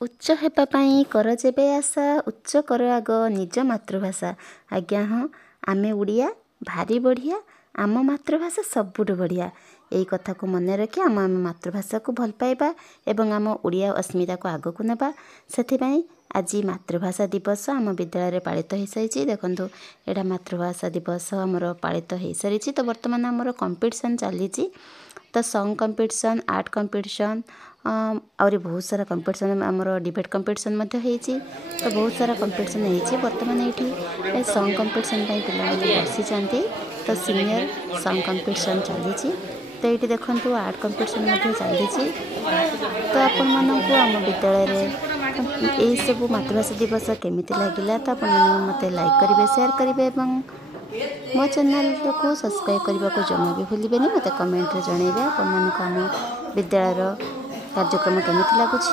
उच्च हेबा पाई कर जेबे आशा उच्च कर आग निज मातृभाषा। आज्ञा हाँ आमे ओडिया भारी बढ़िया आम मातृभाषा सबुठु बढ़िया। यही कथा को मन रखी आम मातृभाषा को भल पाइबा एवं आम ओडिया अस्मिता को आग को नेबा। सेथिपाई आज मातृभाषा दिवस आम विद्यालय में पालित हो सारी। देखो यहाँ मातृभाषा दिवस आमर पालित हो सारी। तो बर्तमान आमर कंपटीशन चली तो सॉन्ग कंपटीशन आर्ट कंपटीशन आउरी बहुत सारा कंपटीशन आमर डिबेट कंपटीशन होती। तो बहुत सारा कंपटीशन होती। बर्तमान ये सॉन्ग कंपटीशन पे बसी तो सीनियर सॉन्ग कंपटीशन चली। तो ये देखो आर्ट कंपटीशन चली। तो आपण मानक आम विद्यालय यही सब मातृभाषा दिवस केमी लगे तो आप मत लाइक करेंगे शेयर करेंगे मो चैनल को सब्सक्राइब करने को जमा भी भूलें। मत कमेंट रे जनइबे आपण आम विद्यालय कार्यक्रम केमी लगुच।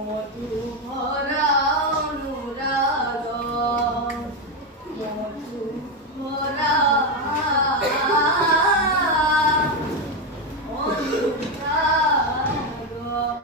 मधुभरा